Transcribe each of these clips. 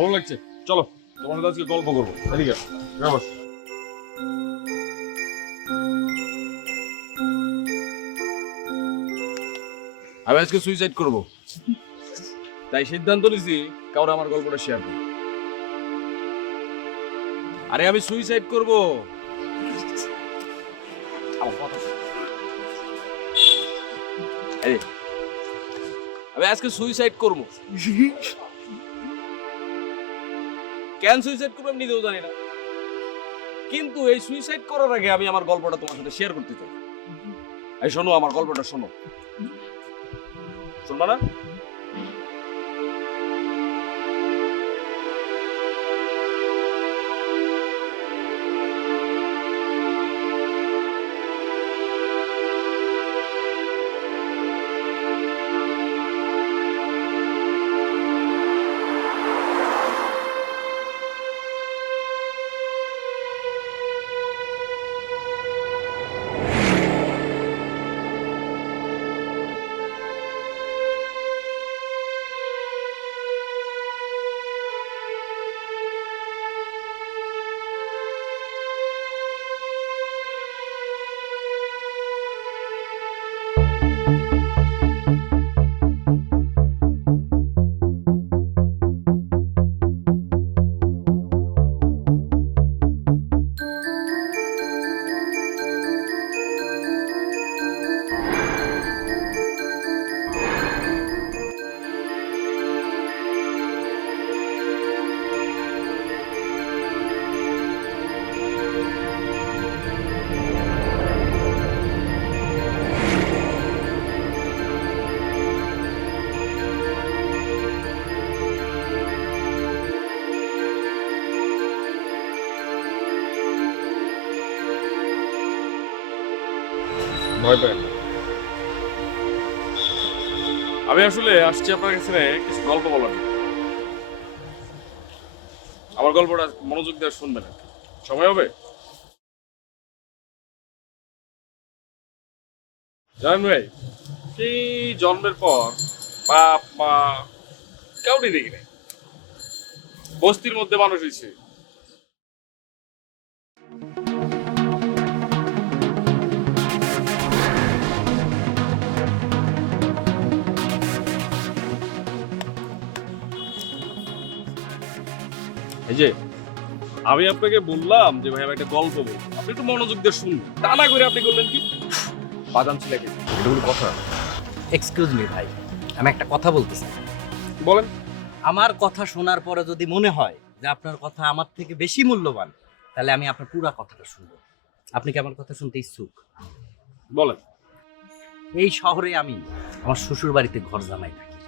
ভালো লাগছে। চলো তোমার সাথে আজকে গল্প করবো। এদিকে বস। আমি আজকে সুইসাইড করব, তাই সিদ্ধান্ত নিয়েছি কাউরে আমার গল্পটা শেয়ার করব। আরে আমি সুইসাইড করব। আমার কথা শোনো। এই, আমি আজকে সুইসাইড করব। কেন সুইসাইড করবো আমি নিজেও জানি না, কিন্তু এই সুইসাইড করার আগে আমি আমার গল্পটা তোমার সাথে শেয়ার করতে চাই। এই শোনো, আমার গল্পটা শোনো। শুনবা না? ভয় পেন না। আমি আসলে আসছি আপনার কাছে কিছু গল্প বলার জন্য। আমার গল্পটা মনোযোগ দিয়ে শুনবেন, সময় হবে? জানেন ভাই, সেই জন্মের পর বাপ মা কাউকে দেখি নাই, বস্তির মধ্যে মানুষ হয়েছে। এই যে আমি আপনাকে বললাম যে ভাই আমি একটা গল্প বলবো, আপনি একটু মনোযোগ দিয়ে শুনুন, তা না করে আপনি করলেন কি বাদাম ছিলে খেতে। এটা কোনো কথা? এক্সকিউজ মি ভাই, আমি একটা কথা বলতে চাই। বলেন। আমার কথা শোনার পরে যদি মনে হয় যে আপনার কথা আমার থেকে বেশি মূল্যবান, তাহলে আমি আপনার পুরো কথাটা শুনবো। আপনি কি আমার কথা শুনতে ইচ্ছুক? বলেন। এই শহরে আমি আমার শ্বশুর বাড়িতে ঘর জামাই থাকি।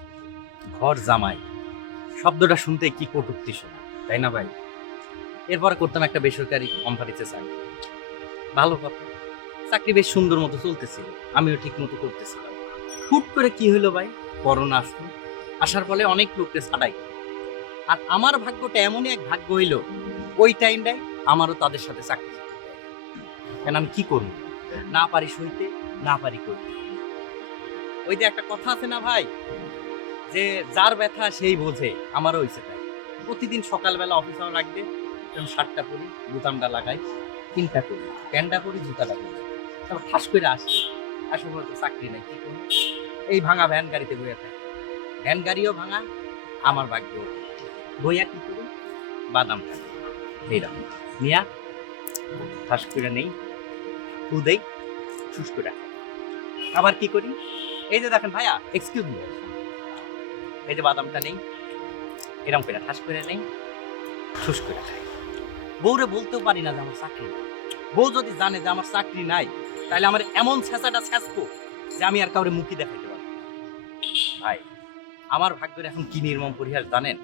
ঘর জামাই শব্দটা শুনতে কি কটূক্তি শোনা, তাই না ভাই? এরপরে করতাম একটা বেসরকারি কোম্পানিতে চাকরি। ভালো কথা, চাকরি বেশ সুন্দর মতো চলতেছিল, আমিও ঠিক মতো করতেছিলাম। হুট করে কি হলো ভাই, করোনা আসলো। আসার ফলে অনেক লোককে ছাঁটাই করলো। আর আমার ভাগ্যটা এমনই এক ভাগ্য হইল, ওই টাইমটাই আমারও তাদের সাথে চাকরি যেতে হয়। কেন আমি কি করব, না পারি সইতে, না পারি করতে। ওই যে একটা কথা আছে না ভাই, যে যার ব্যথা সেই বোঝে, আমারও হয়েছে তাই। প্রতিদিন সকালবেলা অফিস যাওয়া লাগবে, এরকম শার্টটা পরি, বোতামটা লাগাই, তিনটা করি, প্যান্টটা পরি, জুতাটা পরি, তারপর ঠাস করে আসি। আসলে বলতে চাকরি নাই, কি করবো? এই ভাঙা ভ্যান গাড়িতে বইয়া থাকে, ভ্যান গাড়িও ভাঙা, আমার ভাগ্য। বইয়া কি করি, বাদাম খাই, এইরকম নিয়া ঠাস করে নেই, ফু দেই, শুষ করে খাই। আবার কি করি, এই যে দেখেন ভাইয়া, এক্সকিউজ মি, এই যে বাদামটা নেই, এরকম করে ঠাস করে নেই, শুষ করে খাই। বউরে বলতেও পারি না যে আমার চাকরি নেই। বউ যদি জানে যে আমার চাকরি নাই, তাহলে আমার এমন ছেঁচাটা ছেঁচবো যে আমি আর কাউরে মুখই দেখাইতে পারবো না। ভাই, আমার ভাগ্যের এখন কি নির্মম পরিহাস জানেন?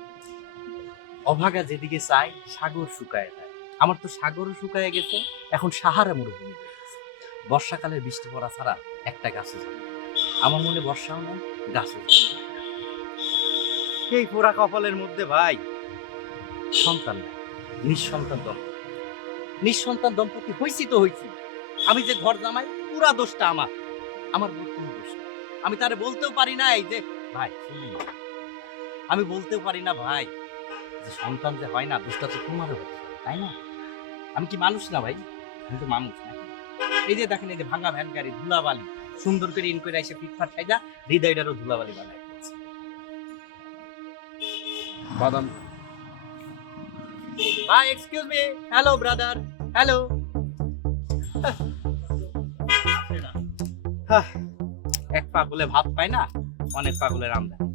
অভাগা যেদিকে চায় সাগর শুকায় যায়। আমার তো সাগরও শুকায় গেছে, এখন সাহারা মরুভূমি হয়ে গেছে। বর্ষাকালে বৃষ্টি পড়া ছাড়া একটা গাছও জন্মে না। আমার মনে বর্ষাও নাই, গাছও জন্মে না। সেই পোড়া কপালের মধ্যে ভাই সন্তান নাই, নিঃসন্তান দম্পতি। নিঃসন্তান দম্পতি হইছি তো হইছি, আমি যে ঘর জামাই পুরা দোষটা আমার। আমার বউর কোনো দোষ নাই। আমি তারে বলতেও পারি না এই যে ভাই শুনুন না। আমি বলতেও পারি না ভাই যে সন্তান যে হয় না, দোষটা তো তোমারও হচ্ছে, তাই না? আমি কি মানুষ না ভাই? আমি তো মানুষ না। এই যে দেখেন, এই যে ভাঙা ভ্যান গাড়ি, ধুলাবালি, সুন্দর করে ইন করে এসে ফিটফাট খাইজা হৃদয়টারও ধুলাবালি বানায় ফেলছে। বাদাম ভাই excuse me, hello brother, hello. এক পাগলে ভাত পায় না, অনেক পাগলের আমদানি।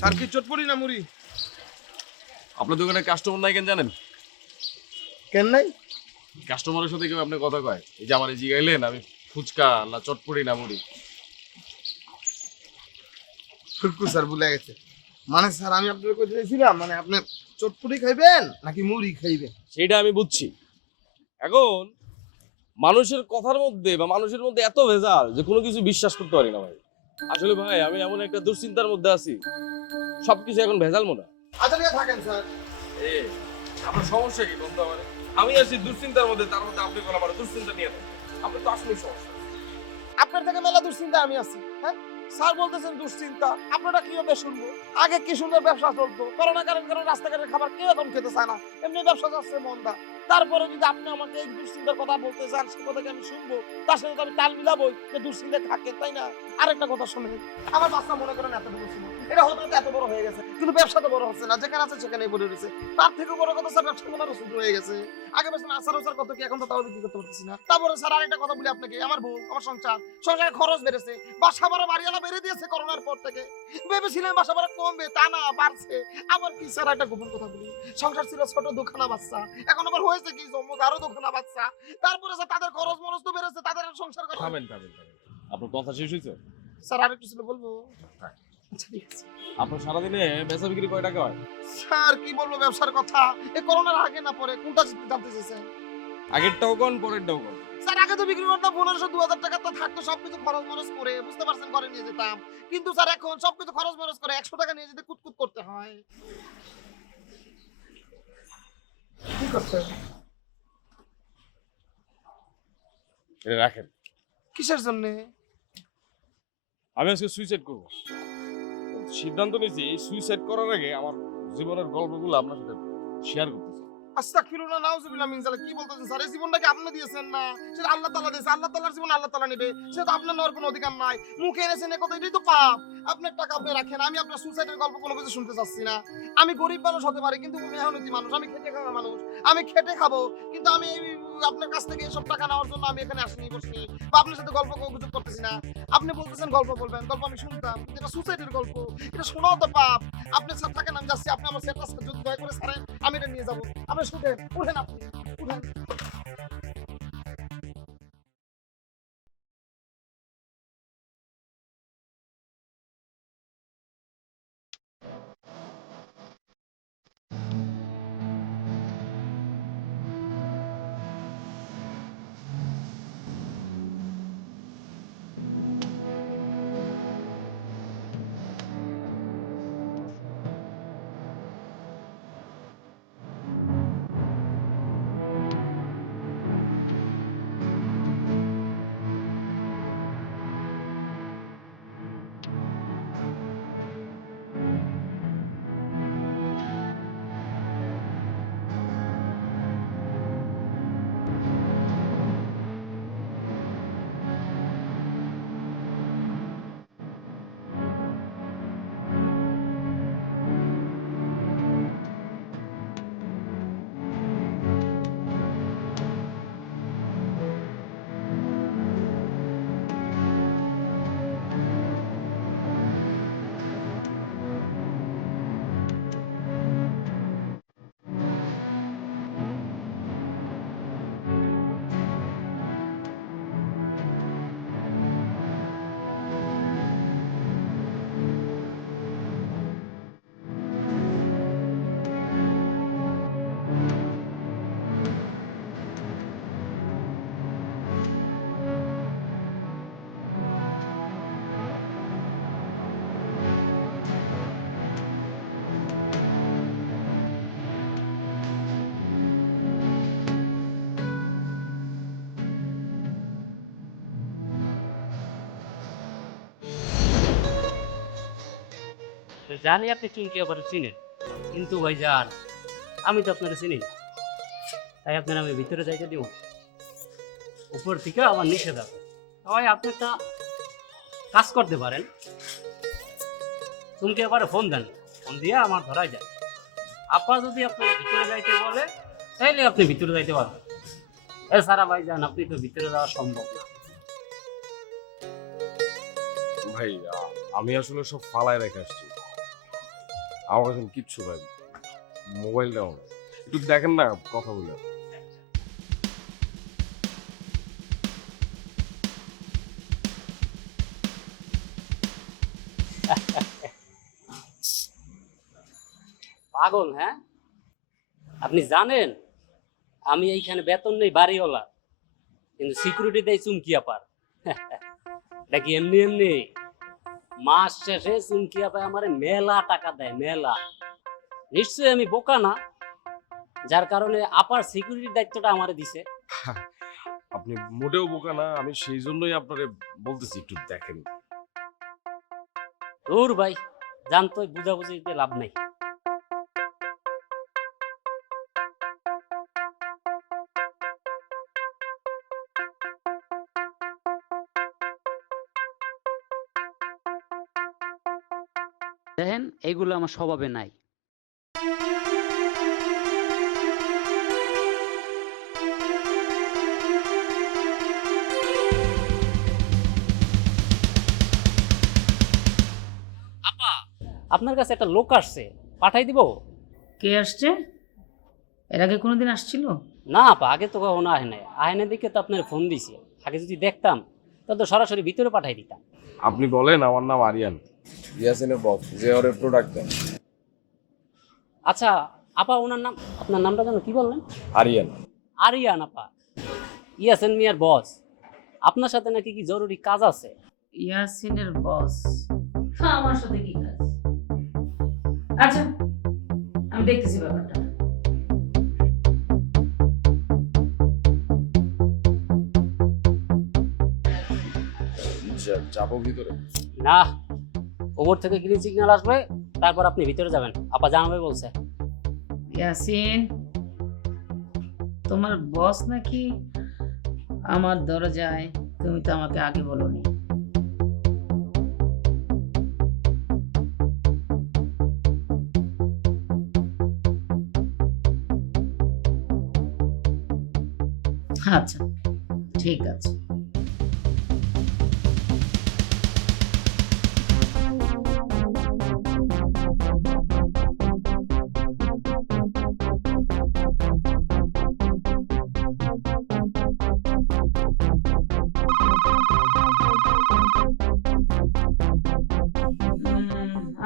স্যার কি চটপটি না মুড়ি? আপনার দোকানে কাস্টমার নাই কেন জানেন? কেন নাই? কাস্টমারের সাথে কেউ আপনি কথা কয়? এই যে আমার জিগাইলেন আমি ফুচকা না চটপটি না মুড়ি। ফুটকু স্যার ভুলে গেছে। মানে স্যার আমি আপনাকে কইতে চাইছিলাম, মানে আপনি চটপটি খাইবেন নাকি মুড়ি খাইবেন? সেটা আমি বুঝছি। এখন মানুষের কথার মধ্যে বা মানুষের মধ্যে এত ভেজাল যে কোনো কিছু বিশ্বাস করতে পারি না ভাই। আসলে ভাই আমি এমন একটা দুশ্চিন্তার মধ্যে আছি, সবকিছু এখন ভেজাল মনে হয়। আচ্ছা ঠিক আছে, থাকেন স্যার। আপনার সমস্যা কি বলতে পারে? আমি আছি দুশ্চিন্তার মধ্যে, তার মধ্যে আপনি কোনো আমার দুশ্চিন্তা নিয়ে থাকেন। আপনার তো আসলেই সমস্যা। আপনার থেকে মেলা দুশ্চিন্তা আমি আছি। হ্যাঁ স্যার বলতেছেন দুশ্চিন্তা, আপনারা কিভাবে শুনবো? আগে কি সুন্দর ব্যবসা চলতো, করোনাকালীন কারণে রাস্তাঘাটের খাবার কেউ এখন খেতে চায় না, এমনি ব্যবসা যাচ্ছে মন্দা। তারপরে যদি আপনি আমাকে এই দুশ্চিন্তার কথা বলতে চান, সে কথা কি আমি শুনবো? তার সাথে তো আমি তাল মিলাবই যে দুশ্চিন্তা থাকে, তাই না? আরেকটা কথা শুনেন, আমার বাচ্চা মনে করেন এতটুকু ছিল, এটা হতে হতে এত বড় হয়ে গেছে, কিন্তু ব্যবসা তো বড় হচ্ছে না, যেখানে আছে সেখানেই পড়ে রয়েছে। তার থেকে বড় কথা স্যার, ব্যবসা মনে আরো ছোট হয়ে গেছে। আগে বেশ আচার আচার কত কি, এখন তো তাও বিক্রি করতে পারতেছি না। তারপরে স্যার আরেকটা কথা বলি আপনাকে, আমার বউ, আমার সংসারে খরচ বেড়েছে, বাসা ভাড়া বাড়িওয়ালা বেড়ে দিয়েছে করোনার পর থেকে। ভেবেছিলেন বাসা ভাড়া কমবে, তা না, বাড়ছে। আবার কি স্যার একটা গোপন কথা বলি, সংসার ছিল ছোট দুখানা বাচ্চা, এখন আবার হয়েছে কি জম্মু আরো দুখানা বাচ্চা। তারপরে স্যার তাদের খরচ মরচ তো বেড়েছে, তাদের আর সংসার করা। থামেন থামেন থামেন। আপনার কথা শেষ হয়েছে? স্যার আরেকটু ছিল বলবো? আচ্ছা ঠিক আছে। আপনার সারাদিনে বেচা বিক্রি কয় টাকা হয়? স্যার কি বলবো ব্যবসার কথা, এই করোনার আগে না পরে কোনটা জানতে চাইছেন? আগেরটাও কোন পরেরটাও কোন? স্যার আগে তো বিক্রি করতাম 1500-2000 টাকা, তো থাকতো সবকিছু খরচ মরচ করে, বুঝতে পারছেন, ঘরে নিয়ে যেতাম। কিন্তু স্যার এখন সবকিছু খরচ মরচ করে 100 টাকা নিয়ে যেতে কুতকুত করতে হয়। কি করছেন? এটা রাখেন। কিসের জন্য? আমি আজকে সুইসাইড করব। সিদ্ধান্ত নিয়েছি এই সুইসাইড করার আগে আমার জীবনের গল্পগুলো আপনার সাথে শেয়ার করতেছি। আস্তাগফিরুল্লাহ, নাউজুবিল্লাহ মিন যালিক। কি বলতেছেন স্যার? এই জীবনটাকে আপনি দিয়েছেন না, সেটা আল্লাহ তাআলা দিয়েছে। আল্লাহ তাআলার জীবন আল্লাহ তাআলা নেবে, সেটা তো আপনার নেওয়ার কোনো অধিকার নাই। মুখে এনেছেন এ কথা, এটাই তো পাপ। আপনার টাকা আপনি রাখেন, আমি আপনার সুসাইডের গল্প কোনো কিছু শুনতে চাচ্ছি না। আমি গরিব মানুষ হতে পারি, কিন্তু মেহনতি মানুষ, আমি খেটে খাওয়া মানুষ, আমি খেটে খাবো। কিন্তু আমি আপনার কাছ থেকে এসব টাকা নেওয়ার জন্য আমি এখানে আসিনি, বসিনি, বা আপনার সাথে গল্প গুজব করতেছি না। আপনি বলতেছেন গল্প বলবেন, গল্প আমি শুনতাম, কিন্তু এটা সুসাইডের গল্প, এটা শোনাও তো পাপ। আপনি স্যার থাকেন, আমি যাচ্ছি, আপনি আমার সেটা যদি দয়া করে ছাড়েন, আমি এটা নিয়ে যাবো। আপনি শুনেন, উঠেন, আপনি উঠেন। তো জানি আপনি চুমকি আবার চিনেন, কিন্তু ভাইজান আমি তো আপনারা চিনি না, তাই আপনারা আমি ভিতরে যাইতে দিব উপর থেকে আমার নিষেধ আছে। তাই আপনি একটা কাজ করতে পারেন, চুমকি আবার ফোন দেন, ফোন দিয়ে আমার ধরাই যান। আপা যদি আপনার ভিতরে যাইতে বলে তাইলে আপনি ভিতরে যাইতে পারবেন, এছাড়া ভাইজান আপনি তো ভিতরে যাওয়া সম্ভব না। ভাই আমি আসলে সব ফালায় রেখে আসছি, আমার এখন কিচ্ছু ভাই, মোবাইলটাও না, একটু দেখেন না কথা বলে। পাগল? হ্যাঁ, আপনি জানেন আমি এইখানে বেতন নেই বাড়িওয়ালা, কিন্তু সিকিউরিটি দেয় চুমকি আপার। এটা কি এমনি এমনি? মাস শেষে চুমকি আপা আমার মেলা টাকা দেয়, মেলা। নিশ্চয়ই আমি বোকা না, যার কারণে আপার সিকিউরিটির দায়িত্বটা আমারে দিছে। আপনি মোটেও বোকা না, আমি সেই জন্যই আপনারে বলতেছি একটু দেখেন। দূর ভাই, জানতো বুঝাবুঝিতে লাভ নাই। দেখেন এইগুলো আমার স্বভাবে নাই। আপা, আপনার কাছে একটা লোক আসছে, পাঠাই দিব? কে আসছে? এর আগে কোনোদিন আসছিল? না আপা, আগে তো কখনো আহে নাই, আহে না দেখে তো আপনার ফোন দিছি। আগে যদি দেখতাম তাহলে তো সরাসরি ভিতরে পাঠাই দিতাম। আপনি বলেন আমার নাম আরিয়ান, ইয়াসিনের বস, যে ওর প্রোডাক্ট দেন। আচ্ছা আপা, ওনার নাম, আপনার নামটা যেন কি বললেন? আরিয়ান। আরিয়ান আপা, ইয়াসিন মিয়ার বস, আপনার সাথে নাকি কি জরুরি কাজ আছে? ইয়াসিনের বস? হ্যাঁ, আমার সাথে কি কাজ? আচ্ছা, আমি দেখতেছি ব্যাপারটা। যাবো ভিতরে? না, ওপর থেকে গ্রিন সিগন্যাল আসবে, তারপর আপনি ভিতরে যাবেন। আপা জানাবে বলছে। ইয়াসিন, তোমার বস নাকি আমার দরজায়? তুমি তো আমাকে আগে বলোনি। আচ্ছা, ঠিক আছে।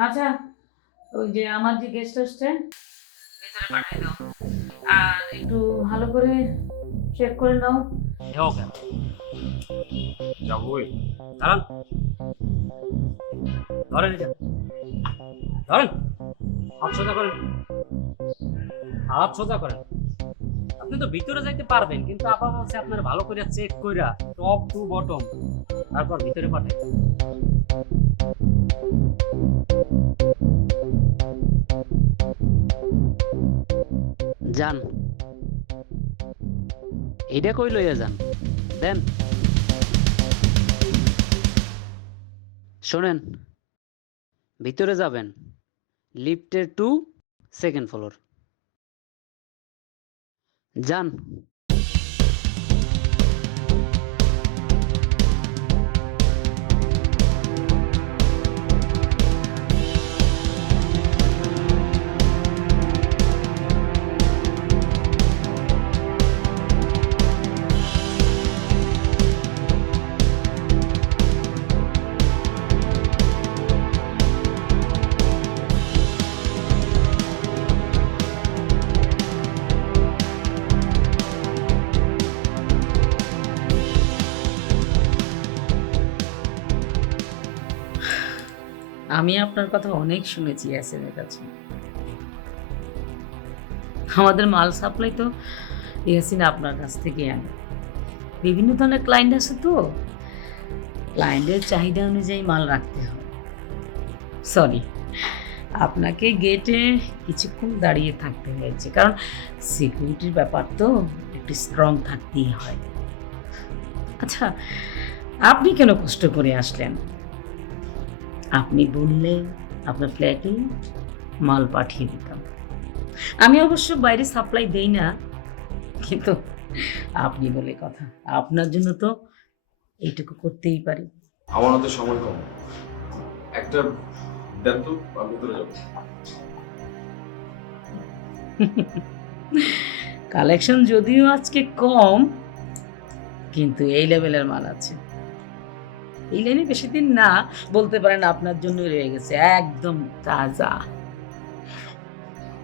আচ্ছা, ওই যে আমার যে গেস্ট আসছে ভেতরে পাঠিয়ে দাও, আর একটু ভালো করে চেক করে নাও। হেও কেন? যাবোই। দাঁড়ান, ধরেন এটা, ধরেন, হাত সোজা করেন, হাত সোজা করেন। আপনি তো ভিতরে যাইতে পারবেন, কিন্তু আপা বলছে আপনার ভালো করে চেক কইরা টপ টু বটম তারপর ভিতরে পাঠাই। যান, এইটা কই লইয়া যান, দেন। শোনেন, ভিতরে যাবেন, লিফটের 2nd ফ্লোর। যান। আমি আপনার কথা অনেক শুনেছি ইয়াসিনের কাছে। আমাদের মাল সাপ্লাই তো ইয়াসিন আপনার কাছ থেকে আনে। বিভিন্ন ধরনের ক্লায়েন্ট আছে তো, ক্লায়েন্টের চাহিদা অনুযায়ী মাল রাখতে হয়। সরি, আপনাকে গেটে কিছুক্ষণ দাঁড়িয়ে থাকতে হয়েছে, কারণ সিকিউরিটির ব্যাপার তো একটু স্ট্রং থাকতেই হয়। আচ্ছা, আপনি কেন কষ্ট করে আসলেন? আপনি বললে আপনার ফ্ল্যাটে মাল পাঠিয়ে দিতাম। আমি অবশ্য বাইরে সাপ্লাই দেই না, কিন্তু আপনি বলে কথা, আপনার জন্য তো এইটুকু করতেই পারি। আমার হাতে সময় কম, একটা দেন তো, আমি ভিতরে যাবো। কালেকশন যদিও আজকে কম, কিন্তু এই লেভেলের মাল আছে। এই লাইনে বেশি দিন না, বলতে পারেন আপনার জন্যই রয়ে গেছে, একদম তাজা।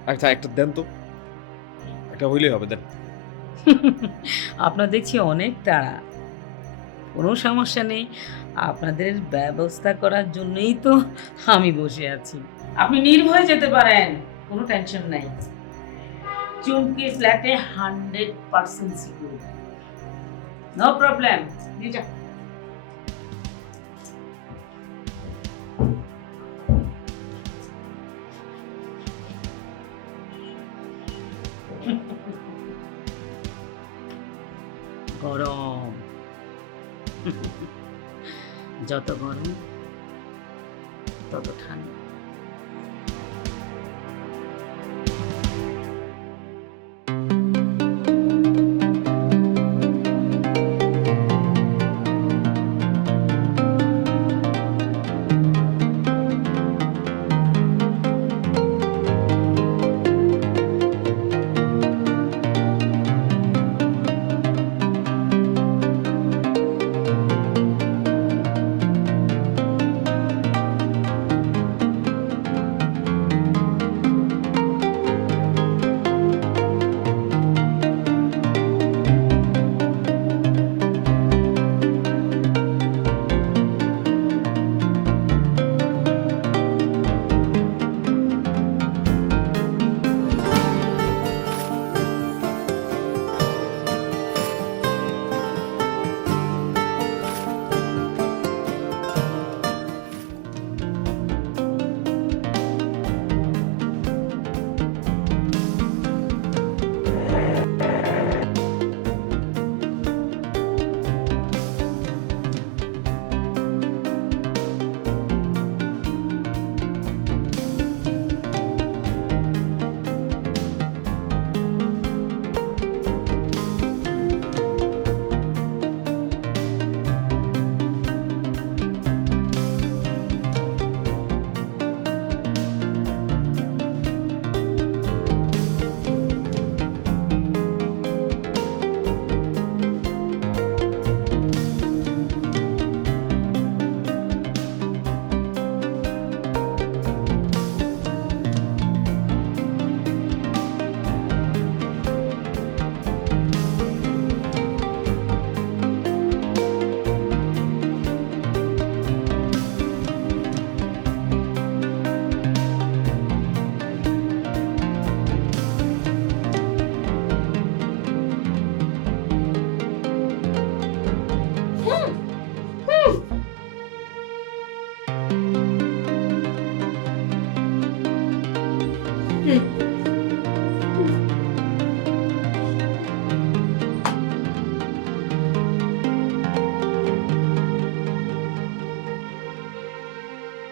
আচ্ছা একটা দেন তো, একটা হইলেই হবে, দেন। আপনার দেখছি অনেক তাড়া। কোনো সমস্যা নেই, আপনাদের ব্যবস্থা করার জন্যই তো আমি বসে আছি। আপনি নির্ভয়ে যেতে পারেন, কোনো টেনশন নাই। চুমকির ফ্ল্যাটে 100% সিকিউর, নো প্রবলেম। নিয়ে যান। গরম, যত গরম তত ঠান্ডা।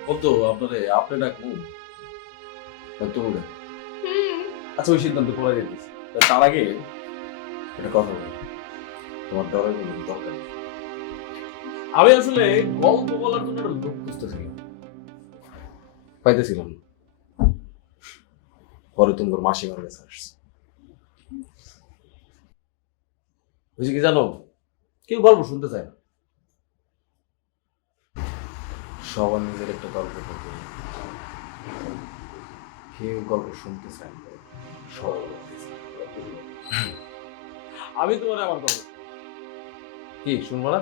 বলতো আপনারে আপনি ডাকবো তুমি ডাক। আচ্ছা ওই সিদ্ধান্ত পরে যেতেছি, তার আগে একটা কথা বলি, তোমার ডরের কোনো দরকার নেই। আমি আসলে গল্প বলার জন্য একটা লোক খুঁজতেছিলাম, পাইতেছিলাম না। পরে তোমার মাসিমার কাছে আসছে। বুঝি কি জানো, কেউ গল্প শুনতে চায় না, সবার নিজের একটা গল্প করতে, কেউ গল্প শুনতে চায় না, সবাই বলতে চায়। আমি তোমার আমার গল্প কি শুনবো না?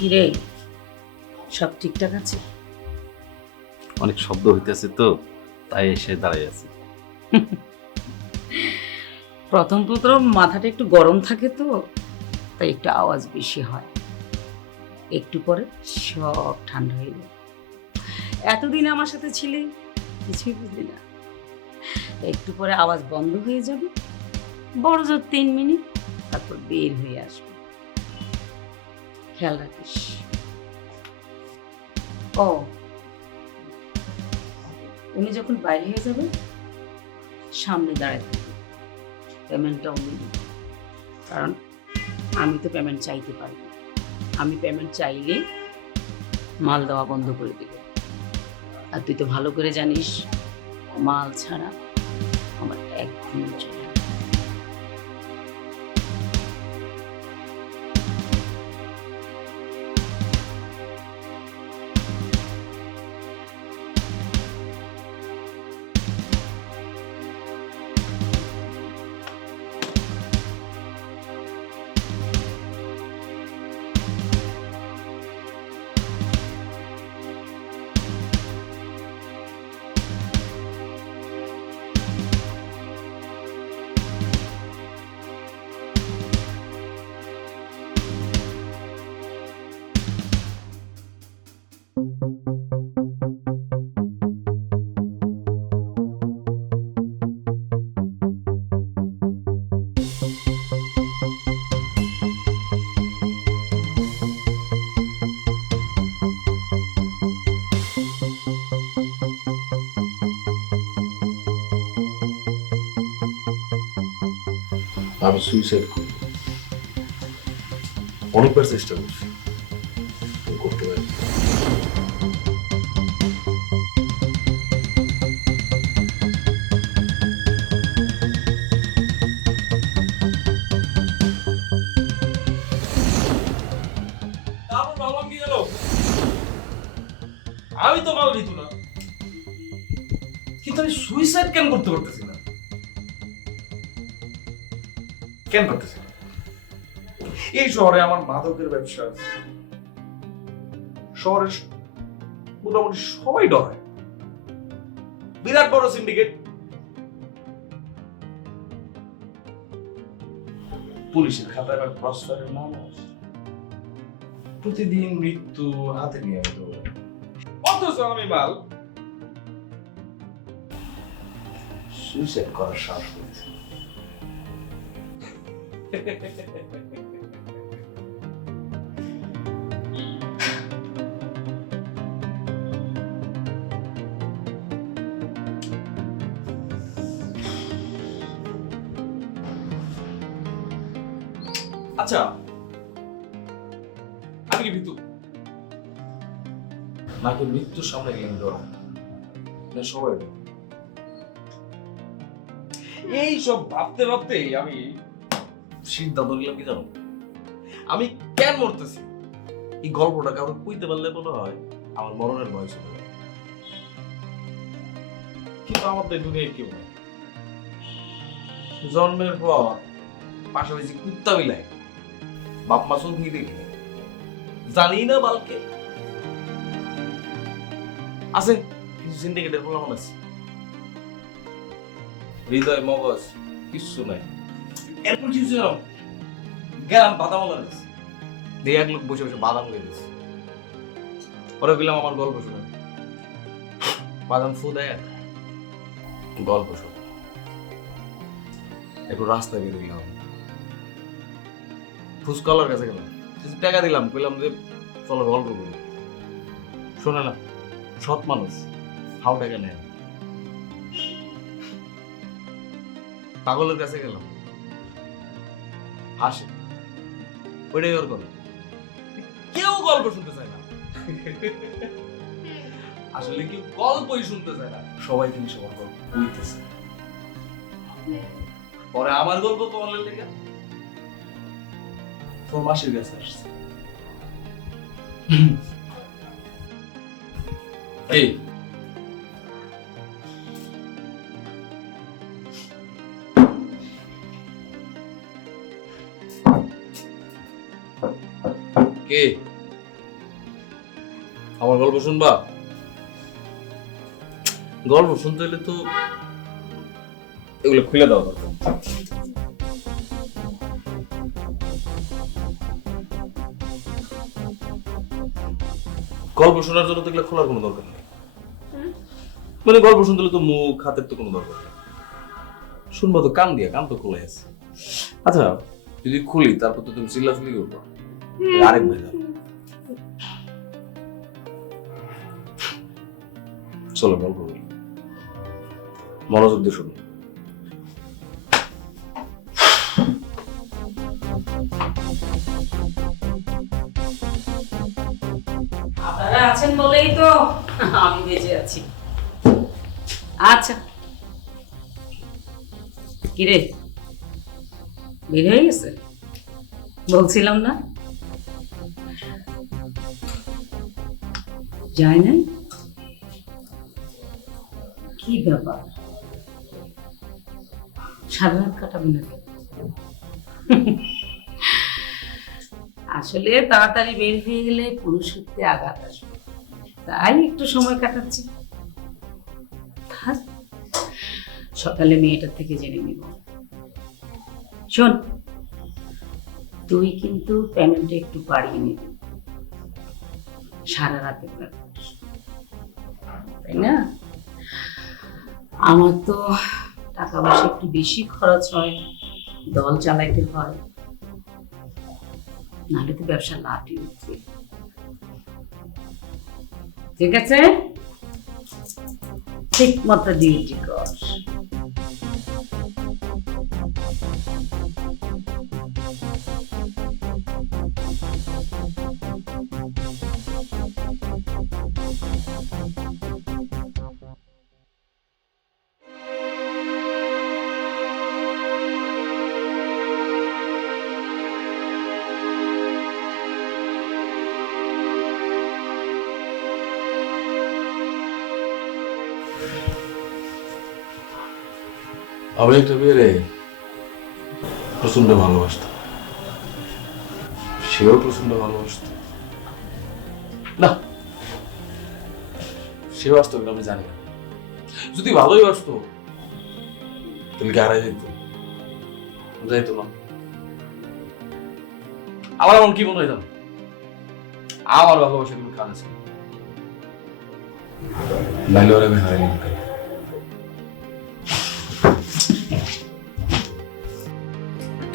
কিরে, সব ঠিকঠাক আছে? অনেক শব্দ হইতেছে তো, তাই এসে দাঁড়াই আছি। প্রথম প্রথম মাথাটা একটু গরম থাকে তো, তাই একটু আওয়াজ বেশি হয়। একটু পরে সব ঠান্ডা হয়ে যায়। এতদিন আমার সাথে ছিলে, কিছুই বুঝলি না। একটু পরে আওয়াজ বন্ধ হয়ে যাবে, বড় জোর 3 মিনিট, তারপর বের হয়ে আসবে। খেয়াল রাখিস। ও, উনি যখন বাইরে হয়ে যাবে, সামনে দাঁড়ায় থাকবে, পেমেন্টটা উনি দিবে। কারণ আমি তো পেমেন্ট চাইতে পারি না। আমি পেমেন্ট চাইলে মাল দেওয়া বন্ধ করে দিবে। আর তুই তো ভালো করে জানিস, মাল ছাড়া আমার একদিন চলে না। আমি সুইসাইড করব, অনেকবার চেষ্টা করছি, করতে পারি। তারপর ভাবলাম কি জানো, আমি তো মাল দিত না, কিন্তু আমি সুইসাইড কেন করতে পারতেছি না? কেন পারতেছি না? এই শহরে আমার মাদকের ব্যবসা আছে, শহরের মোটামুটি সবাই ডরায়, বিরাট বড় সিন্ডিকেট, পুলিশের খাতায় আমার ক্রসফায়ারের নাম আছে। প্রতিদিন মৃত্যু হাতে নিয়ে আমি দৌড়াই। অথচ আমি মাল সুইসাইড করার সাহস করেছি। আচ্ছা, আমি কি ভিতু? নাকি মৃত্যুর সামনে গেলে ডরায় না? সবাই ডরায়। এই সব ভাবতে ভাবতেই আমি সিদ্ধান্ত নিলাম কি জানো, আমি কেন মরতেছি? এই গল্পটা কাউকে কইতে পারলে মনে হয় আমার মরণের ভয় ছিল, কিন্তু আমার তো এই দুনিয়ায় কেউ নেই। জন্মের পর পাশাপাশি কুত্তা বিলাই, বাপ মা চোখ নিয়ে দেখি জানি না বালকে আছে, কিছু সিন্ডিকেটের প্রমাণ আছে, হৃদয় মগজ কিচ্ছু নাই। এরপর কি হয়েছে জানো? গেলাম বাদামালার কাছে, দিয়ে এক লোক বসে বসে বাদাম গেছে, ওরা গেলাম আমার গল্প শুনে, বাদাম ফু দেয় আর খায়। গল্প শোন, একটু রাস্তায় বের হইলাম, ফুচকালার কাছে গেলাম, কিছু টাকা দিলাম, কইলাম যে চলো গল্প করি। শোনে না, সৎ মানুষ, হাও টাকা নেয়। পাগলের কাছে গেলাম, হাসে, ওইটাই ওর গল্প। কেউ গল্প শুনতে চায় না, আসলে কেউ গল্পই শুনতে চায় না, সবাই কিন্তু সবার গল্প বলতেছে। পরে আমার গল্প কমালের লেগে তোর মাসির কাছে আসছে। এই কে? আমার গল্প শুনবা? গল্প শুনতে হলে তো এগুলো খুলে দাও দরকার। গল্প শোনার জন্য তো এগুলো খোলার কোনো দরকার নেই। মানে গল্প শুনতে হলে তো মুখ হাতের তো কোনো দরকার নেই। শুনবো তো কান দিয়া, কান তো খোলাই আছে। আচ্ছা যদি খুলি তারপর তো তুমি চিল্লাচিল্লি করবো, আরেক ভাই চলো গল্প বলি, মনোযোগ দিয়ে শুনো। আপনারা আছেন বলেই তো আমি বেঁচে আছি। আচ্ছা কিরে বের হয়ে গেছে? বলছিলাম না যায় নাই? কি ব্যাপার, সারা রাত কাটাবে না কেন? আসলে তাড়াতাড়ি বের হয়ে গেলে পুরুষত্বে আঘাত আসবে, তাই একটু সময় কাটাচ্ছি। থাক, সকালে মেয়েটার থেকে জেনে নিব। শোন, তুই কিন্তু পেমেন্টে একটু বাড়িয়ে নিবি, সারা রাতে তাই না? আমার তো টাকা পয়সা একটু বেশি খরচ হয়, দল চালাইতে হয়, নাহলে তো ব্যবসা লাটে উঠবে। ঠিক আছে, ঠিক মতো ডিউটি কর। আমি একটা মেয়েরে প্রচন্ড ভালোবাসতাম, সেও প্রচন্ড ভালোবাসত। না, সে বাস্তব আমি জানি না। যদি ভালোই বাসত তাহলে কি হারাই যেত? যাইতো না। আমার এমন কি মনে হয় জানো, আমার ভালোবাসা কিন্তু কাজ আছে, নাইলে ওরা আমি হারাই নিতে।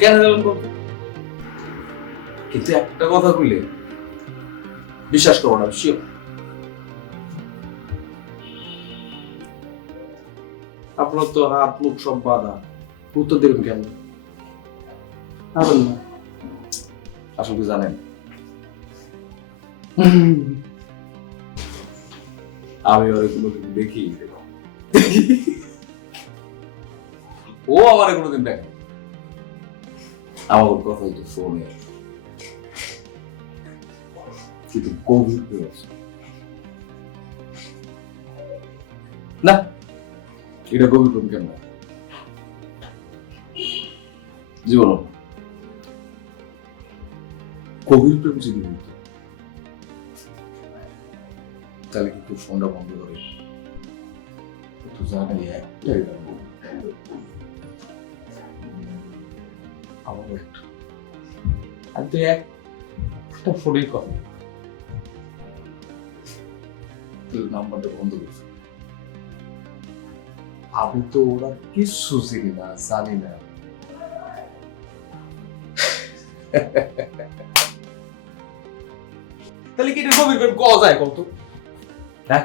কেন এরকম করতো? কিন্তু একটা কথা কইলে বিশ্বাস করো না, শিওর আপনার তো হাত মুখ সব বাঁধা, উত্তর দেবেন কেন? পাবেন না। আসলে জানেন আমি ওরে কোনোদিন দেখি, ও আমার কোনোদিন দেখে আমার কথা হইতো ফোনে, কিন্তু গভীর না, এটা গভীর প্রেম কেন জীবন? গভীর প্রেম যদি হইতো তাহলে কিন্তু ফোনটা বন্ধ করে একটু জানাই একটাই রাখবো, আমার একটা আমি তো একটা ফোনেই কথা নাম্বারটা বন্ধ করছি। আমি তো ওরা কিছু চিনি না, জানি না। তাহলে কি এটা গভীর প্রেম কওয়া যায় কত? হ্যাঁ,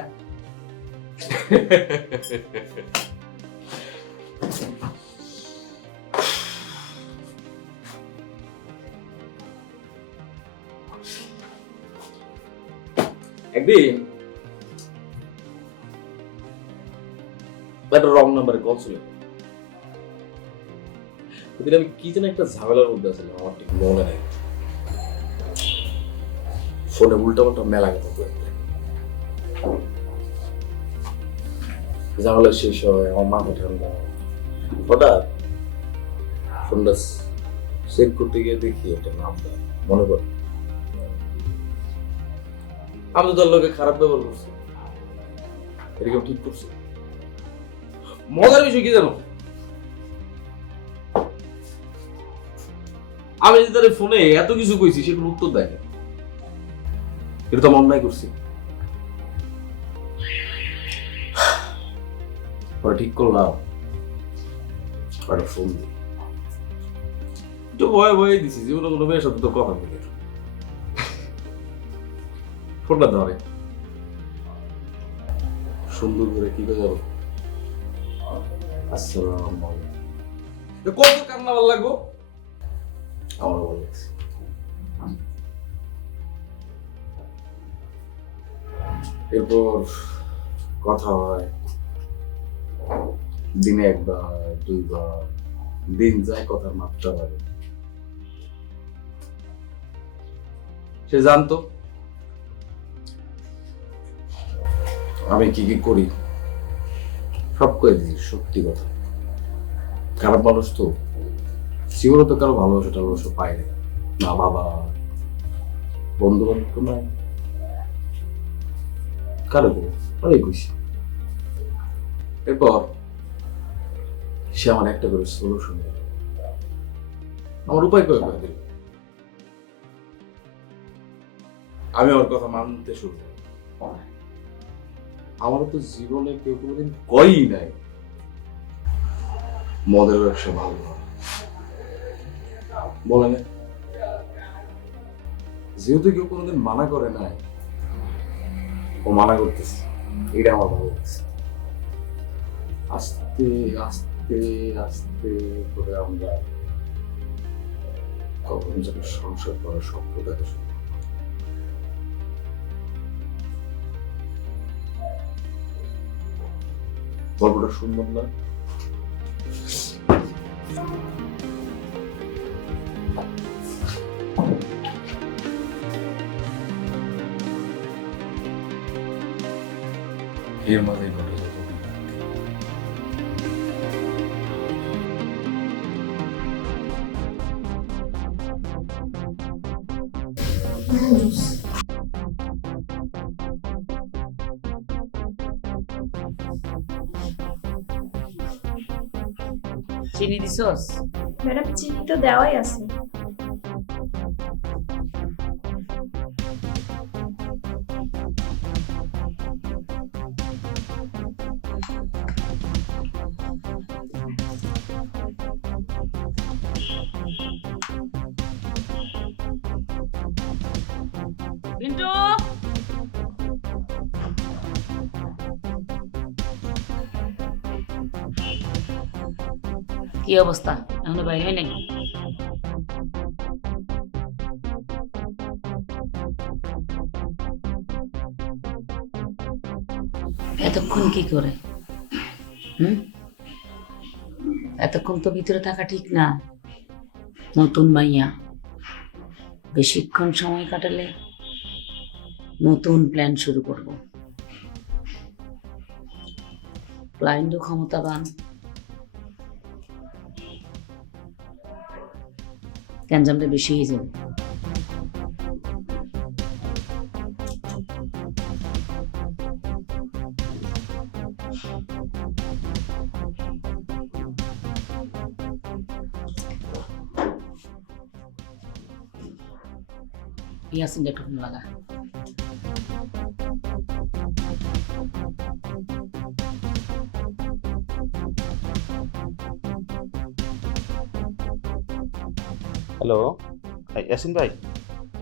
একদিন একটা রং নাম্বারে কল ছিল। ওদিন আমি কি যেন একটা ঝামেলার মধ্যে আছিলাম, আমার ঠিক মনে নেই। ফোনে উল্টা পাল্টা মেলা কথা বলে ঝামেলা শেষ হয়, আমার মাথা ঠান্ডা। হঠাৎ ফোনটা চেক করতে গিয়ে দেখি একটা নাম্বার, মনে পড়ে আমি তো তার লোকে খারাপ ব্যবহার করছি, এটা কেউ ঠিক করছে? মজার বিষয় কি জানো, আমি যে তার ফোনে এত কিছু কইছি সে কোনো উত্তর দেয় না। এটা তো আমি অন্যায় করছি। পরে ঠিক করলাম একটা ফোন দিই, একটু ভয়ে ভয়ে দিছি, জীবনে কোনো মেয়ের সাথে তো কথা বলি না। ফোনটা ধরে সুন্দর করে কি করে যাবো, আসসালামু আলাইকুম। কত কান্না ভালো লাগবো আমার ভালো লাগছে। এরপর কথা হয়, দিনে একবার দুইবার, দিন যায় কথার মাত্রা বাড়ে। সে জানতো আমি কি কি করি, সব করে দিই সত্যি কথা। খারাপ মানুষ তো, জীবনে তো কারো ভালোবাসা টালোবাসা পায় না, না বাবা বন্ধু বান্ধব নাই, কারো অনেক খুশি। এরপর সে আমার একটা করে সলিউশন দিল, আমার উপায় করে করে দিল। আমি ওর কথা মানতে শুরু করি। আমার তো জীবনে কেউ কোনোদিন কয়ই নাই মদের ব্যবসা ভালো বলে না, যেহেতু কেউ কোনোদিন মানা করে নাই, ও মানা করতেছে, এটা আমার ভালো লাগছে। আস্তে আস্তে আস্তে করে আমরা কখন যেন সংসার করার স্বপ্ন দেখা শুরু। গল্পটা সুন্দর না? এর মাঝে ঘটে যেত চিনি দিছস? ম্যাডাম চিনি তো দেওয়াই আছে। পিন্টু, কি অবস্থা? এখনো বাইরে হয় নাই? এতক্ষণ কি করে? এতক্ষণ তো ভিতরে থাকা ঠিক না। নতুন মাইয়া, বেশিক্ষণ সময় কাটালে নতুন প্ল্যান শুরু করব। ক্লায়েন্টও ক্ষমতাবান, গ্যাঞ্জামটা বেশি হয়ে যাবে। ইয়াসিন একটু ফোন লাগা। হ্যালো, ইয়াসিন ভাই।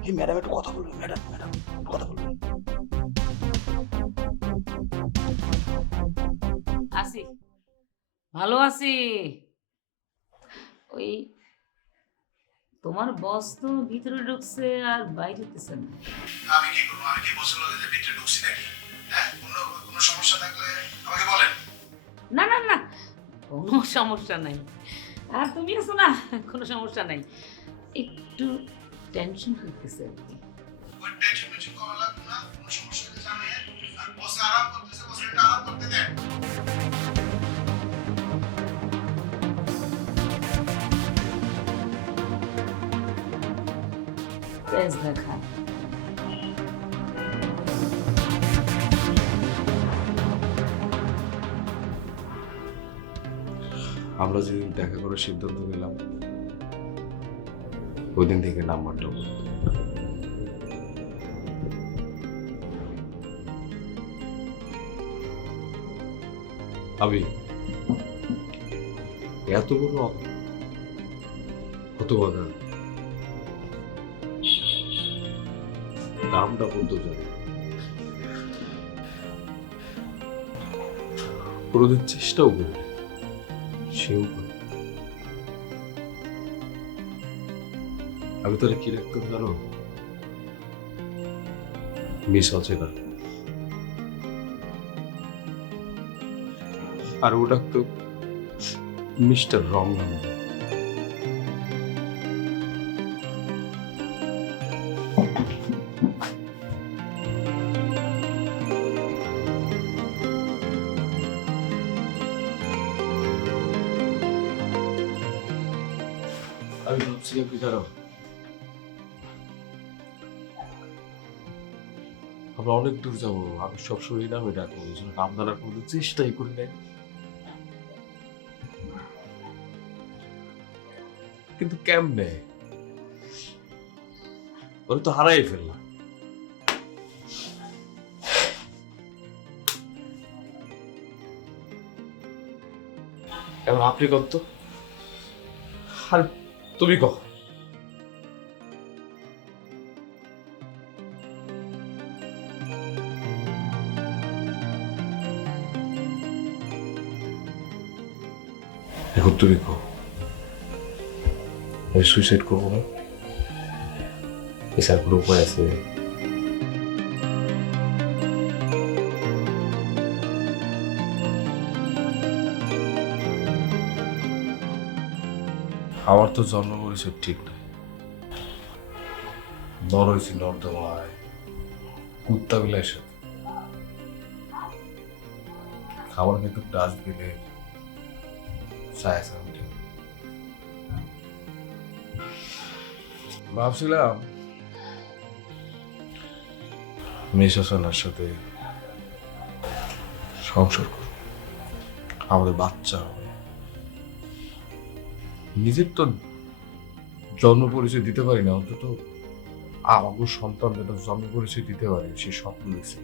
এই ম্যাডাম একটু কথা বলবেন, ম্যাডাম ম্যাডাম কথা বলবেন। আছি, ভালো আছি। ওই তোমার বস তো ভিতরে ঢুকছে আর বাইরে ঢুকছে না। আমি কি করবো? আমি কি বসে লোকেদের ভিতরে ঢুকছি নাকি? হ্যাঁ, কোনো সমস্যা থাকলে আমাকে বলেন। না না না, কোনো সমস্যা নাই। আর তুমি আছো না, কোনো সমস্যা নাই। একটু টেনশন হইতেছে আর কি। ওই টেনশন করা লাগবে না, কোনো সমস্যা হলে জানাইয়েন। আর বসে আরাম করতেছে, বসে একটু আরাম করতে দেন। তেজ দেখা। আমরা যেদিন দেখা করার সিদ্ধান্ত নিলাম ওই দিন থেকে নাম্বারটা আমি এত বড় হতভাগা নামটা বলতে জানি কোনোদিন চেষ্টাও করি সেও করে আমি তাহলে কি রাখতাম জানো মিস আছে না আর ও ডাকতো মিস্টার রং নাম আমি ভাবছিলাম কি জানো আমরা অনেক দূর যাবো আমি সবসময় এই নামে ডাকবো এই জন্য নাম জানার কোনো চেষ্টাই করি নাই কিন্তু কেমনে ওরা তো হারাই ফেললাম এখন আপনি কত আর তুমি কহ এখন তুমি কহ আমি সুইসাইড করবো না এছাড়া কোনো উপায় আছে আমার তো জন্ম পরিচয় ঠিক নাই বড় হয়েছি নর্দমায় কুত্তা বিলার সাথে খাবার কিন্তু ডাস্টবিনে ভাবছিলাম মেশাসনার সাথে সংসার করব আমাদের বাচ্চা হবে নিজের তো জন্ম পরিচয় দিতে পারি না অন্তত আমাকে সন্তানদের জন্ম পরিচয় দিতে পারি সেই স্বপ্ন দেখছি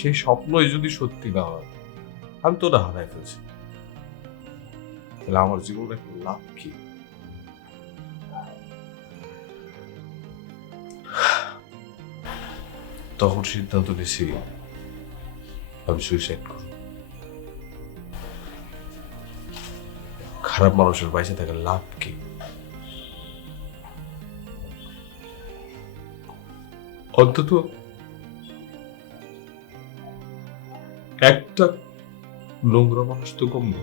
সেই স্বপ্নই যদি সত্যি না হয় আমি তো ওটা হারাই ফেলছি তাহলে আমার জীবনে লাভ কি তখন সিদ্ধান্ত নিয়েছি আমি সুইসাইড করব খারাপ মানুষের বাইসে থাকার লাভ কি অন্তত একটা নোংরা মানুষ তো কমব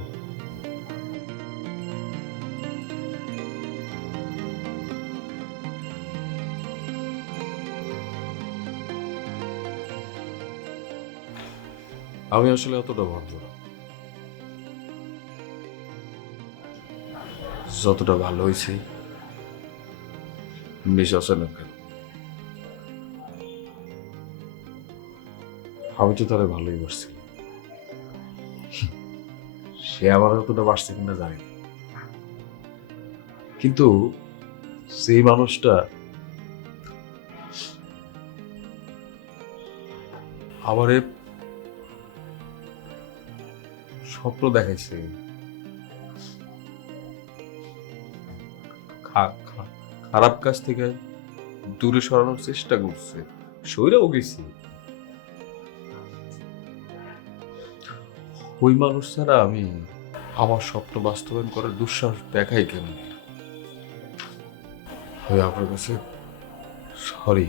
আমি আসলে অতটা ভাবব না যতটা ভালো হয়েছে মিস আছে না কেন আমি তো তারা ভালোই বাসছি সে আবার অতটা বাসছে কিনা জানি না কিন্তু সেই মানুষটা আমারে স্বপ্ন দেখাইছে খারাপ কাজ থেকে দূরে সরানোর চেষ্টা করছে সইরাও গেছি ওই মানুষ ছাড়া আমি আমার স্বপ্ন বাস্তবায়ন করার দুঃসাহস দেখাই কেন ওই আপনার কাছে সরি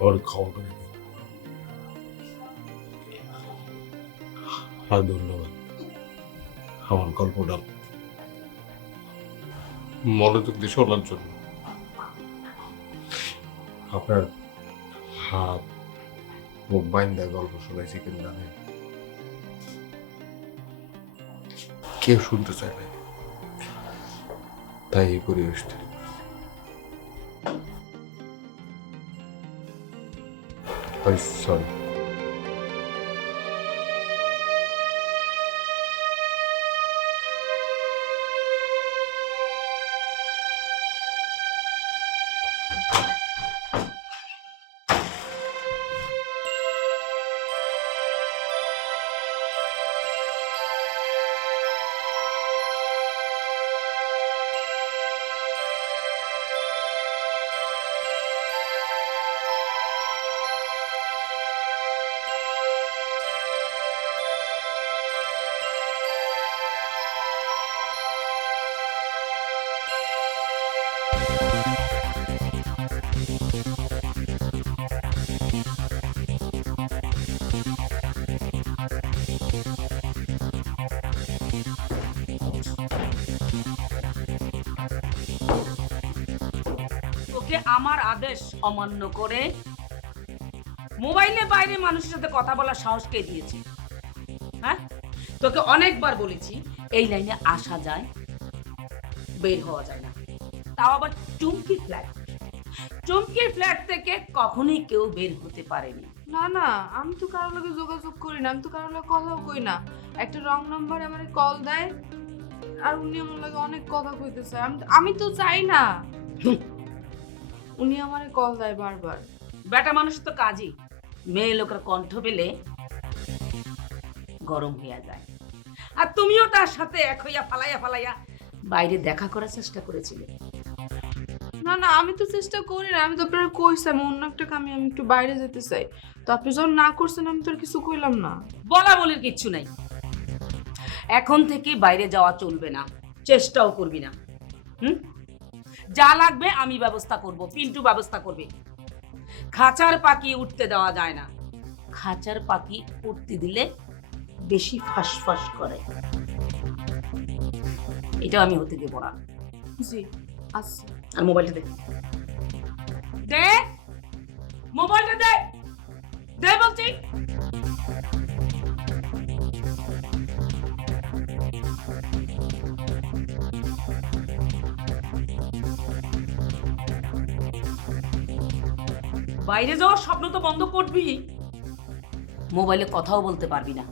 ওর ক্ষমা করে দিন আর ধন্যবাদ আমার গল্পটা মনোযোগ দিয়ে শোনার জন্য আপনার হাত মুখ বাইন্দা গল্প শোনাইছি কিন্তু জানেন কেউ শুনতে চায় না তাই এই পরিবেশটা সরি তোকে আমার আদেশ অমান্য করে মোবাইলে বাইরে মানুষের সাথে কথা বলার সাহস কে দিয়েছে? হ্যাঁ, তোকে অনেকবার বলেছি এই লাইনে আসা যায়, বের হওয়া যায় না, তাও আবার চুমকি ফ্ল্যাট। চুমকির ফ্ল্যাট থেকে কখনোই কেউ বের হতে পারেনি। না না, আমি তো কারোর লগে যোগাযোগ করি না, আমি তো কারোর লগে কথাও কই না। একটা রং নাম্বার আমার কল দেয় আর উনি আমার লগে অনেক কথা কইতেছে। আমি তো চাই না, উনি আমারে কল দেয় বারবার। বেটা মানুষ তো কাজই মেয়ে লোকের কণ্ঠ পেলে গরম হইয়া যায়। আর তুমিও তার সাথে এক হইয়া ফালাইয়া বাইরে দেখা করার চেষ্টা করেছিলে। না না, আমি তো চেষ্টা করি না, আমি তো আপনার কইছি আমি অন্য একটা কামে আমি একটু বাইরে যেতে চাই। তো আপনি যখন না করছেন আমি তো আর কিছু কইলাম না। বলা বলির কিচ্ছু নাই, এখন থেকে বাইরে যাওয়া চলবে না, চেষ্টাও করবি না। যা লাগবে আমি ব্যবস্থা করব, পিন্টু ব্যবস্থা করবে। খাঁচার পাখি উঠতে দেওয়া যায় না, খাঁচার পাখি উঠতে দিলে বেশি ফাঁস করে, এটা আমি হতে দেব না। জি আচ্ছা। আর মোবাইলটা দে, দে মোবাইলটা দে, দে বলছি। বাইরে যাওয়ার স্বপ্ন তো বন্ধ করবি, মোবাইলে কথাও বলতে পারবি না।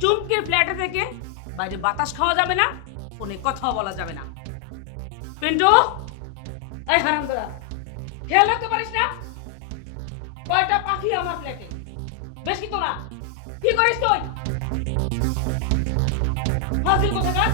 চুমকির ফ্ল্যাটে থেকে বাইরে বাতাস খাওয়া যাবে না, ফোনে কথাও বলা যাবে না। পিন্টু, এই হারামজাদা, খেয়াল রাখতে পারিস না? কয়টা পাখি আমার ফ্ল্যাটে, বেশি তো না। কি করিস তুই? হাজির কোথাকার?